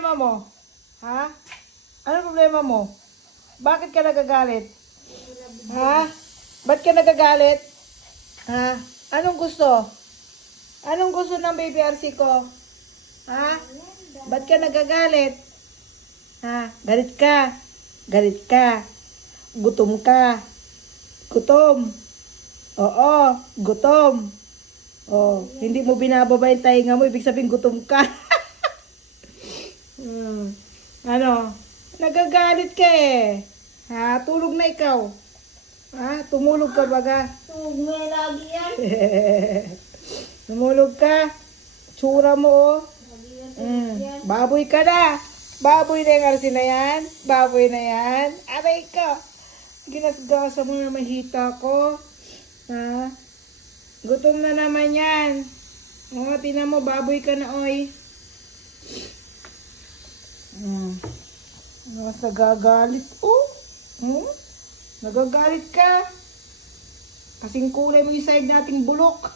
problema mo? Ha? Anong problema mo? Bakit ka nagagalit? Ha? Ba't ka nagagalit? Ha? Anong gusto? Anong gusto ng baby RC ko? Ha? Ba't ka nagagalit? Ha? Galit ka? Galit ka? Gutom ka? Gutom? Oo, gutom. Oh, hindi mo binababa yung tainga mo, ibig sabihin gutom ka. Ano? Nagagalit ka eh. Ha? Tulog na ikaw. Ha? Tumulog ka baga. Tulog mo lagi yan. Tumulog ka. Tsura mo oh. Baboy ka na. Baboy na yung arsi na yan. Baboy na yan. Aray ka. Ginasgasa mo na mahita ko. Ha? Gutom na naman yan. O, tinan mo, baboy ka na, oy. Mas nagagalit. Oh. Nagagalit ka. Kasing kulay mo yung side nating bulok.